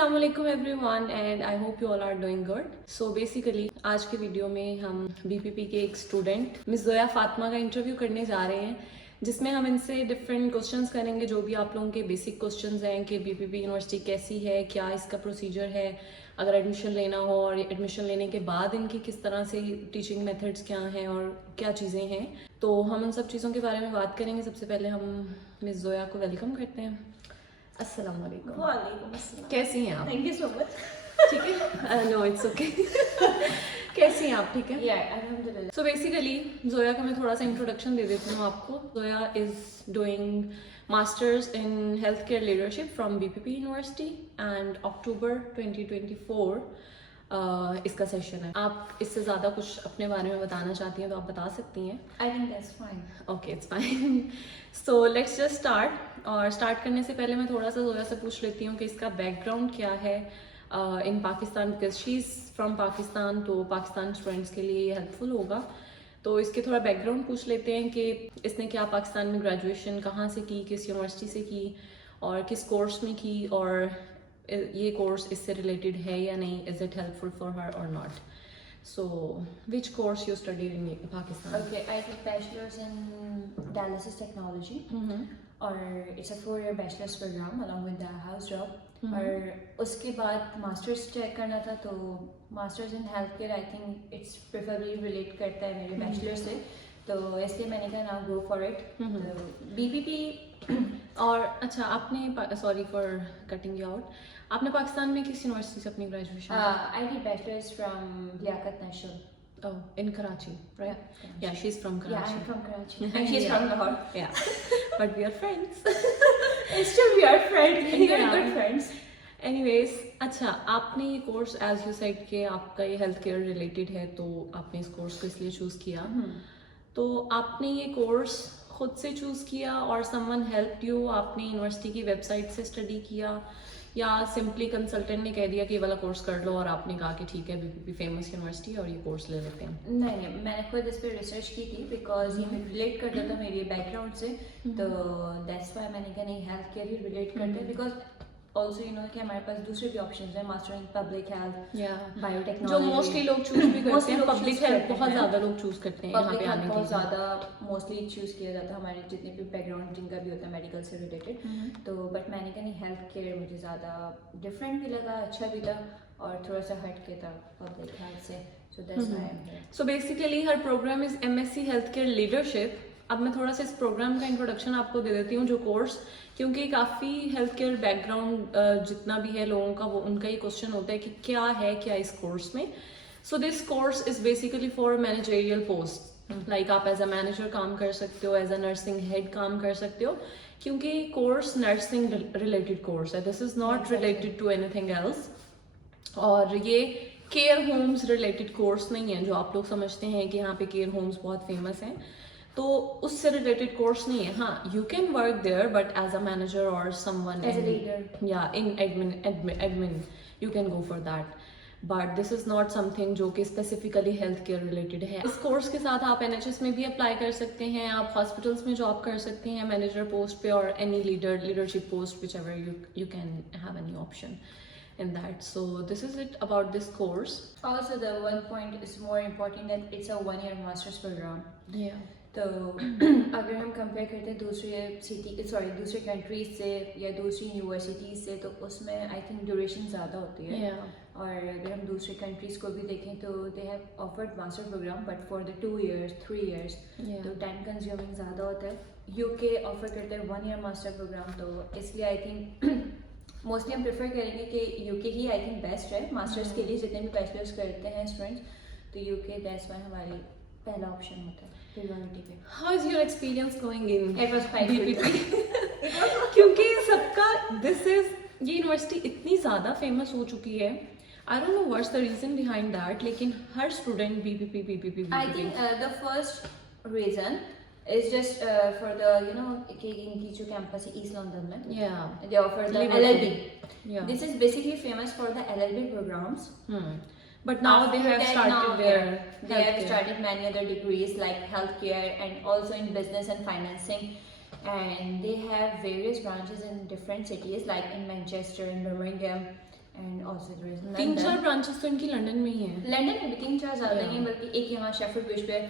Assalamualaikum everyone and I hope you all are doing good. So basically आज के video में हम BPP के एक स्टूडेंट मिस जोया फातिमा का इंटरव्यू करने जा रहे हैं, जिसमें हम इनसे डिफरेंट क्वेश्चंस करेंगे जो भी आप लोगों के बेसिक क्वेश्चंस हैं कि BPP यूनिवर्सिटी कैसी है, क्या इसका प्रोसीजर है, अगर एडमिशन लेना हो और एडमिशन लेने के बाद इनकी किस तरह से टीचिंग मेथड्स क्या हैं और क्या चीज़ें हैं। तो हम उन सब चीज़ों के बारे में बात करेंगे। सबसे पहले हम मिस जोया को वेलकम करते हैं। अस्सलाम वालेकुम। वालेकुम अस्सलाम। कैसी हैं आप? Thank you so much. ठीक है, नो इट्स ओके। कैसी हैं आप? ठीक है, अल्हम्दुलिल्लाह। सो बेसिकली जोया का मैं थोड़ा सा इंट्रोडक्शन दे देती हूँ आपको। Zoya is doing masters in health care leadership from BPP university and October 2024 इसका सेशन है। आप इससे ज़्यादा कुछ अपने बारे में बताना चाहती हैं तो आप बता सकती हैं। आई think that's fine. Okay, it's fine. So let's just start. और स्टार्ट करने से पहले मैं थोड़ा सा जोया से पूछ लेती हूँ कि इसका बैकग्राउंड क्या है in Pakistan, because she is from Pakistan, तो पाकिस्तान स्टूडेंट्स के लिए ये हेल्पफुल होगा। तो इसके थोड़ा बैकग्राउंड पूछ लेते हैं कि इसने क्या पाकिस्तान में ग्रेजुएशन कहाँ से की, किस यूनिवर्सिटी से की और किस कोर्स में की, और ये कोर्स इससे रिलेटेड है या नहीं, is it helpful for her or not. So which course you studied in Pakistan? Okay, I did bachelor's in dialysis technology, और it's a 4-year bachelor's program along with the house job. और उसके बाद masters check करना था, तो masters in health care I think it's preferably relate करता है मेरे बैचलर से, तो इसलिए मैंने कहा ना गो फॉर इट। BPP। और अच्छा, आपने sorry for cutting you out, आपने पाकिस्तान में किस यूनिवर्सिटी से अपनी graduation? I did bachelors from Liaquat national. Oh, in Karachi, right? Yeah, she's from Yeah, Karachi. I'm from Karachi. And she's from Lahore. Yeah, but we are friends. And still we are friends. And very Yeah. good friends. Anyways, अच्छा, आपने ये course as you said कि आपका ये health care related है, तो आपने इस कोर्स को इसलिए चूज़ किया। तो आपने ये कोर्स खुद से चूज़ किया और समवन हेल्प यू, आपने यूनिवर्सिटी की वेबसाइट से स्टडी किया, या सिंपली कंसल्टेंट ने कह दिया कि ये वाला कोर्स कर लो और आपने कहा कि ठीक है BPP फेमस यूनिवर्सिटी और ये कोर्स ले लेते हैं? नहीं, मैंने खुद इस पर रिसर्च की थी बिकॉज ये रिलेट करता था मेरे बैकग्राउंड से, तो दैट्स वाई मैंने कहा नहीं हेल्थ केयर ही रिलेट करते हैं, बिकॉज ऑल्सो यू नो कि हमारे पास दूसरे भी ऑप्शंस हैं, master in public health, biotechnology, जो मोस्टली लोग चूज भी करते हैं। पब्लिक हेल्थ बहुत ज़्यादा लोग चूज करते हैं यहाँ पब्लिक पे हेल्थ आने के बहुत लिए। ज़्यादा मोस्टली चूज़ किया जाता है हमारे जितने भी बैकग्राउंड जिनका भी होता है मेडिकल से रिलेटेड। तो बट मैंने कहा नहीं हेल्थ केयर मुझे ज़्यादा डिफरेंट भी लगा, अच्छा भी था और थोड़ा सा हट के था पब्लिक हेल्थ से, so that's why I am here. So basically हर programme is MSc health care leadership. अब मैं थोड़ा सा इस प्रोग्राम का इंट्रोडक्शन आपको दे देती हूँ, जो कोर्स, क्योंकि काफ़ी हेल्थ केयर बैकग्राउंड जितना भी है लोगों का, वो उनका ही क्वेश्चन होता है कि क्या है क्या इस कोर्स में। So this course is basically for managerial post, like आप एज अ मैनेजर काम कर सकते हो, एज अ नर्सिंग हेड काम कर सकते हो, क्योंकि कोर्स नर्सिंग रिलेटेड कोर्स है, this is not related to anything else. और ये केयर होम्स रिलेटेड कोर्स नहीं है जो आप लोग समझते हैं कि यहाँ पे केयर होम्स बहुत फेमस हैं, तो उससे रिलेटेड कोर्स नहीं है। हाँ, you can work there but as a manager or someone as a leader, या in admin you can go for that, but this is not something जो कि स्पेसिफिकली हेल्थ केयर रिलेटेड है। इस course के साथ आप NHS में भी अप्लाई कर सकते हैं, आप हॉस्पिटल्स में जॉब कर सकते हैं मैनेजर पोस्ट पे, और any leadership post which ever you can have any option in that. So this is it about this course. also the one point is more important that it's a 1-year master's program. Yeah. तो अगर हम compare करते हैं दूसरे countries से या दूसरी universities से, तो उसमें आई थिंक ड्यूरेशन ज़्यादा होती है। और अगर हम दूसरे कंट्रीज़ को भी देखें तो they have offered master programme but for the 2 years 3 years, तो टाइम कंज्यूमिंग ज़्यादा होता है। UK ऑफर करते हैं 1-year मास्टर प्रोग्राम, तो इसलिए आई थिंक मोस्टली हम प्रेफर करेंगे कि UK he I think best है मास्टर्स के लिए, जितने भी बैचलर्स करते हैं स्टूडेंट्स, तो UK दैट्स व्हाई हमारी पहला ऑप्शन होता है प्रियोरिटी पे। How is your experience going in It was quite BPP? क्योंकि सबका ये यूनिवर्सिटी इतनी ज़्यादा फेमस हो चुकी है, I don't know what's the reason behind that, लेकिन हर student BPP। I think the first reason is just for the कि इनकी जो कैंपस है ईस्ट लंदन में, they offer the LLB. This is basically famous for the LLB programs. But now they have started many other degrees like healthcare and also in business and financing, and they have various branches in different cities like in Manchester, in Birmingham, and also there is 3-4 branches तो इनकी London में ही हैं। London में भी 3-4 ज़्यादा Yeah. हैं, बल्कि एक यहाँ शेफील्ड ब्रिज पे।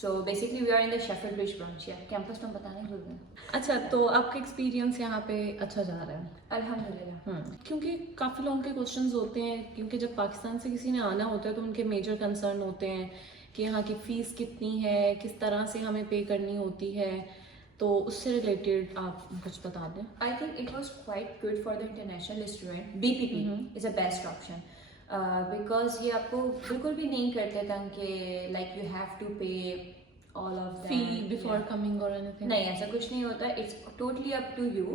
So basically we are in the Sheffield bridge branch. या कैंपस तो हम बताना ही भूल गए। अच्छा, तो आपका एक्सपीरियंस यहाँ पे अच्छा जा रहा है? अल्हम्दुलिल्लाह। क्योंकि काफ़ी लोगों के क्वेश्चंस होते हैं, क्योंकि जब पाकिस्तान से किसी ने आना होता है तो उनके मेजर कंसर्न होते हैं कि यहाँ की फ़ीस कितनी है, किस तरह से हमें पे करनी होती है, तो उससे रिलेटेड आप कुछ बता दें। I think it was quite good for the international student. BPP is a best option because ये आपको बिल्कुल भी नहीं करते तंग कि like you have to pay all of that. Fee before Yeah. Coming और एनीथिंग? नहीं, ऐसा कुछ नहीं होता. It's totally up to you.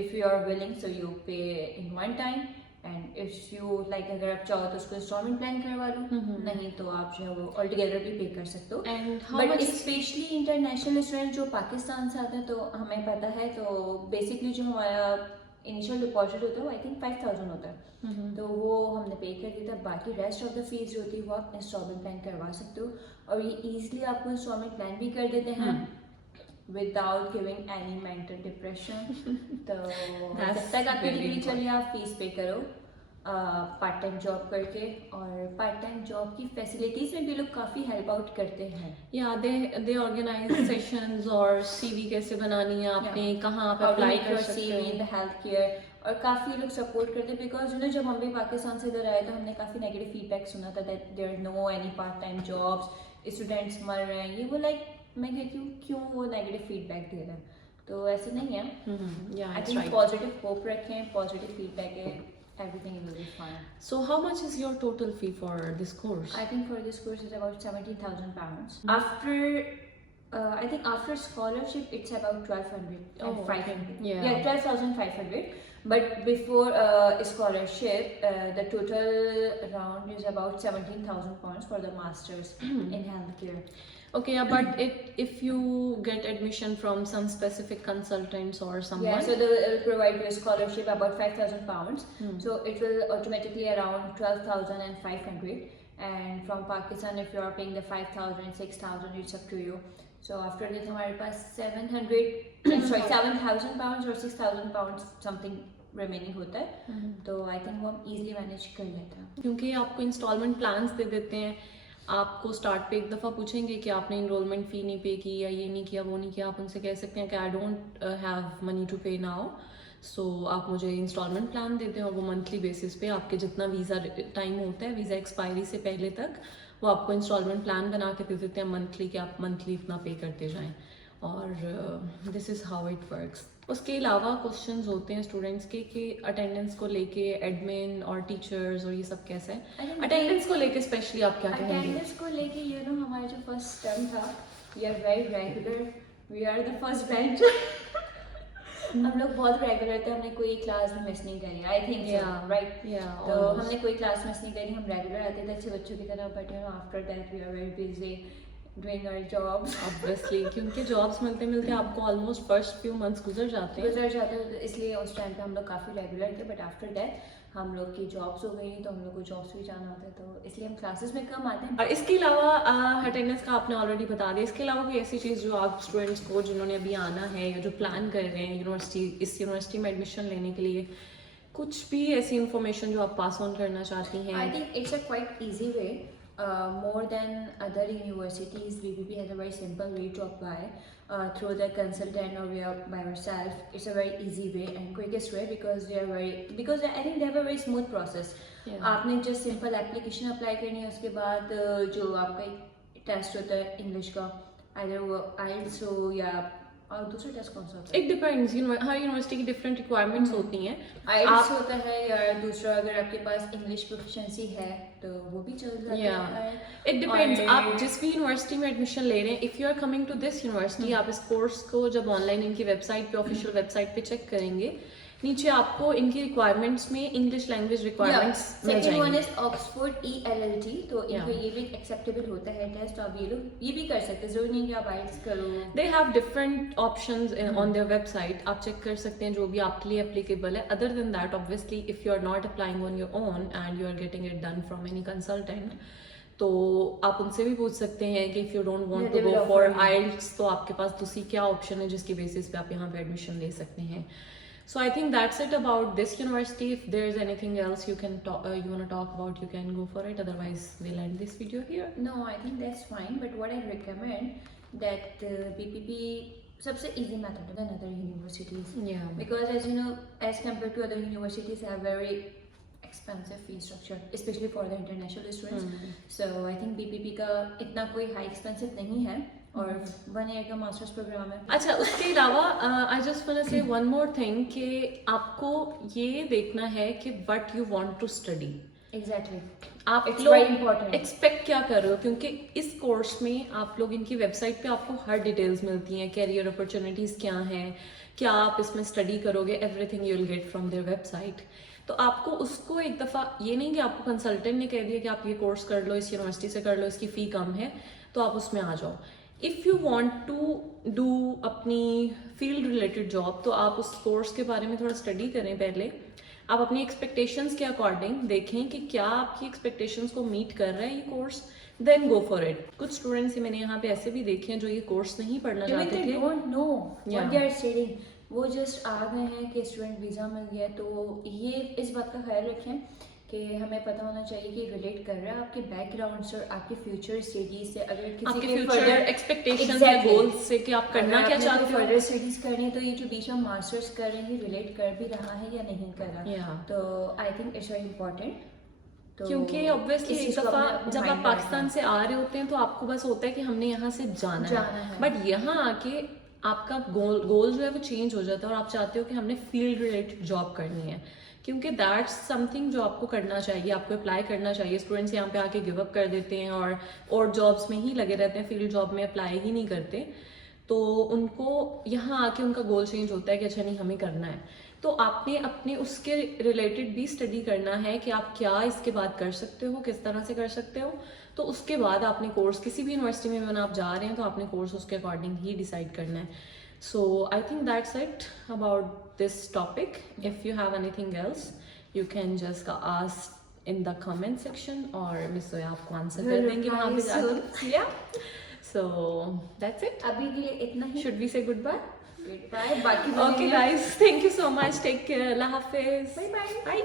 If you are willing, so you pay in one time. And if you like, अगर आप चाहो तो उसको इंस्टॉलमेंट प्लान करवा लो, नहीं तो आप जो है वो ऑल टुगेदर भी पे कर सकते हो. And how but much? Specially international student जो पाकिस्तान से आते हैं तो हमें पता है, तो बेसिकली जो हमारा इनिशियल डिपॉजिट होता है वो आई थिंक 5,000 होता है, तो वो हमने पे कर दिया था. बाकी रेस्ट ऑफ द फीस जो होती है वो आप इंस्टॉलमेंट प्लान करवा सकते हो, और ये ईजिली आपको इंस्टॉलमेंट प्लान भी कर देते हैं without giving any mental depression. तो जब तक आपकी डिग्री चली आप फीस पे करो पार्ट टाइम जॉब करके, और पार्ट टाइम जॉब की फैसिलिटीज में भी लोग काफ़ी हेल्प आउट करते हैं. या दे ऑर्गेनाइज सेशंस और सीवी कैसे बनानी है आपने, कहाँ आप अप्लाई कर सकते CV हो. in the healthcare, और काफ़ी लोग सपोर्ट करते हैं. बिकॉज जब हम भी पाकिस्तान से इधर आए तो हमने काफ़ी नेगेटिव फीडबैक सुना था that there no any part time jobs, students मर रहे हैं, ये वो लाइक मैं कहती हूँ क्यों वो नेगेटिव फीडबैक दे रहे हैं, तो ऐसे नहीं है. Yeah, I it's think right. Positive hope रखें, पॉजिटिव फीडबैक है, everything will be fine. So how much is your total fee for this course? I think for this course it's about 17,000 pounds. After I think after scholarship it's about 1,200 and Oh, 500. okay. Yeah. 12,500. But before scholarship, the total round is about 17,000 pounds for the masters in healthcare. Okay, yeah, but if you get admission from some specific consultants or someone. Yeah, so they will provide you a scholarship about 5,000 pounds. So it will automatically around 12,500. And from Pakistan, if you are paying the 5,000, 6,000, it's up to you. So after this, हमारे पास 7,000 pounds or 6,000 pounds something remaining होता है. तो I think वो हम easily manage कर लेते हैं. क्योंकि आपको इंस्टॉलमेंट प्लान्स दे देते हैं, आपको स्टार्ट पे एक दफ़ा पूछेंगे कि आपने इनरोलमेंट फ़ी नहीं पे की या ये नहीं किया वो नहीं किया, आप उनसे कह सकते हैं कि I don't have money to pay now, so आप मुझे इंस्टॉलमेंट प्लान दे दें, और वो मंथली बेसिस पे आपके जितना वीज़ा टाइम होता है वीज़ा एक्सपायरी से पहले तक वो आपको इंस्टॉलमेंट प्लान बना के दे देते हैं मंथली, कि आप मंथली इतना पे करते जाएँ, और this is how it works. उसके अलावा क्वेश्चंस होते हैं स्टूडेंट्स के कि अटेंडेंस को लेके एडमिन और टीचर्स और ये सब कैसे है. अटेंडेंस को लेके स्पेशली आप क्या कहेंगे? अटेंडेंस को लेके हमारा जो फर्स्ट टर्म था, we are very regular, we are the first bench. हम लोग बहुत रेगुलर थे, हमने कोई क्लास भी मिस नहीं करी. I think right. तो हमने कोई क्लास मिस नहीं करी, हम रेगुलर आते थे अच्छे बच्चों की तरह. But after that we are very busy doing our jobs. Obviously, क्योंकि जॉब्स मिलते मिलते आपको ऑलमोस्ट फर्स्ट फ्यू मंथ्स गुजर जाते हैं, तो इसलिए उस टाइम पे हम लोग काफ़ी रेगुलर थे. बट आफ्टर दैट हम लोग की जॉब्स हो गई, तो हम लोग को जॉब्स भी जाना होता है, तो इसलिए हम क्लासेस में कम आते हैं. और इसके अलावा अटेंडेंस का आपने ऑलरेडी बता दिया, इसके अलावा कोई ऐसी चीज़ जो आप स्टूडेंट्स को जिन्होंने अभी आना है या जो प्लान कर रहे हैं इस यूनिवर्सिटी में एडमिशन लेने के लिए, कुछ भी ऐसी इंफॉर्मेशन जो आप पास ऑन करना चाहती हैं? I think it's a quite easy way. More than other universities, BPP has a very simple way to apply through the consultant or by yourself. It's a very easy way and quickest way because I think they have a very smooth process. Yeah. आपने just simple application apply करनी है, उसके बाद जो आपका test होता है English का, either वो IELTS हो या और दूसरा टेस्ट कौन सा होता है? इट डिपेंड्स, हर यूनिवर्सिटी की डिफरेंट रिक्वायरमेंट्स होती हैं. IELTS होता है या दूसरा अगर आपके पास इंग्लिश प्रोफिशिएंसी है तो वो भी चल जाता है. इट डिपेंड्स, आप जिस भी यूनिवर्सिटी में एडमिशन ले रहे हैं, if you are coming to this university, आप इस कोर्स को जब ऑनलाइन इनकी वेबसाइट पे ऑफिशियल वेबसाइट पे चेक करेंगे, नीचे आपको इनकी रिक्वायरमेंट्स में इंग्लिश लैंग्वेज रिक्वायरमेंट्स मिल सेकंड वन जाएंगी. इज ऑक्सफोर्ड ELLT, तो इनको ये भी एक्सेप्टेबल होता है टेस्ट. आप ये लोग ये भी कर सकते हैं, जरूरी नहीं कि आप IELTS करो. They have different options on their website, आप चेक कर सकते हैं जो भी आपके लिए एप्लीकेबल है. Other than that, obviously if you are not applying on your own and you are getting it done from any consultant, तो आप उनसे भी पूछ सकते हैं कि if you don't want to go for IELTS, तो आपके पास दूसरी क्या ऑप्शन है जिसकी बेसिस पे आप यहाँ पे एडमिशन ले सकते हैं. So I think that's it about this university. If there's anything else you can talk, you want to talk about, you can go for it. Otherwise, we'll end this video here. No, I think that's fine. But what I recommend that BPP सबसे easy method than other universities. Yeah. Because as you know, as compared to other universities, have very expensive fee structure, especially for the international students. So I think BPP का इतना कोई high expensive नहीं है और 1 year का masters programme है. अच्छा, उसके अलावा I just want to say one more thing कि आपको ये देखना है कि what you want to study. Exactly. आप It's very लोग important. एक्सपेक्ट क्या कर रहे हो, क्योंकि इस कोर्स में आप लोग इनकी वेबसाइट पे आपको हर डिटेल्स मिलती हैं, कैरियर अपॉर्चुनिटीज़ क्या हैं, क्या आप इसमें स्टडी करोगे, everything you will get from their website. तो आपको उसको एक दफ़ा, ये नहीं कि आपको कंसल्टेंट ने कह दिया कि आप ये कोर्स कर लो, इस यूनिवर्सिटी से कर लो, इसकी फ़ी कम है तो आप उसमें आ जाओ. If you want to do अपनी फील्ड रिलेटेड जॉब तो आप उस कोर्स के बारे में थोड़ा स्टडी करें पहले. आप अपनी एक्सपेक्टेशंस के अकॉर्डिंग देखें कि क्या आपकी एक्सपेक्टेशंस को मीट कर रहा है ये course, then go for it. कुछ स्टूडेंट्स मैंने यहाँ पे ऐसे भी देखे हैं जो ये कोर्स नहीं पढ़ना चाहते थे. Don't know Yeah. What they are studying. वो जस्ट आ गए हैं कि स्टूडेंट वीज़ा मिल गया. तो ये इस बात का ख्याल रखें कि हमें पता होना चाहिए कि रिलेट कर रहा है आपके बैकग्राउंड से और आपके फ्यूचर स्टडीज से. अगर किसी आपके के फ्यूचर further- एक्सपेक्टेशंस या Exactly. गोल्स से कि आप करना क्या चाहते हो. फर्दर स्टडीज करनी है तो ये जो बीच में मास्टर्स कर रहे हैं रिलेट कर भी रहा है या नहीं कर रहा. Yeah. तो I think it's very important. क्योंकि ऑब्वियसली एक दफा जब आप पाकिस्तान से आ रहे होते हैं तो आपको बस होता है कि हमने यहाँ से जाना है. बट यहाँ आके आपका गोल जो है वो चेंज हो जाता है और आप चाहते हो कि हमने फील्ड रिलेटेड जॉब करनी है, क्योंकि दैट्स समथिंग जो आपको करना चाहिए, आपको अप्लाई करना चाहिए. स्टूडेंट्स यहाँ पे आके गिव अप कर देते हैं और जॉब्स में ही लगे रहते हैं, फील्ड जॉब में अप्लाई ही नहीं करते. तो उनको यहाँ आके उनका गोल चेंज होता है कि अच्छा नहीं हमें करना है. तो आपने अपने उसके रिलेटेड भी स्टडी करना है कि आप क्या इसके बाद कर सकते हो, किस तरह से कर सकते हो. तो उसके बाद आपने कोर्स किसी भी यूनिवर्सिटी में अगर आप जा रहे हैं तो आपने कोर्स उसके अकॉर्डिंग ही डिसाइड करना है. So I think that's it about this topic. If you have anything else you can just ask in the comment section और मिस सोया आपको आंसर कर देंगे वहाँ पे जाकर. या सो दैट्स इट. अभी के लिए इतना ही. शुड वी से गुड बाय? बाय. बाकी Okay guys, thank you so much. Take care. Allah Hafiz. Bye bye. Bye.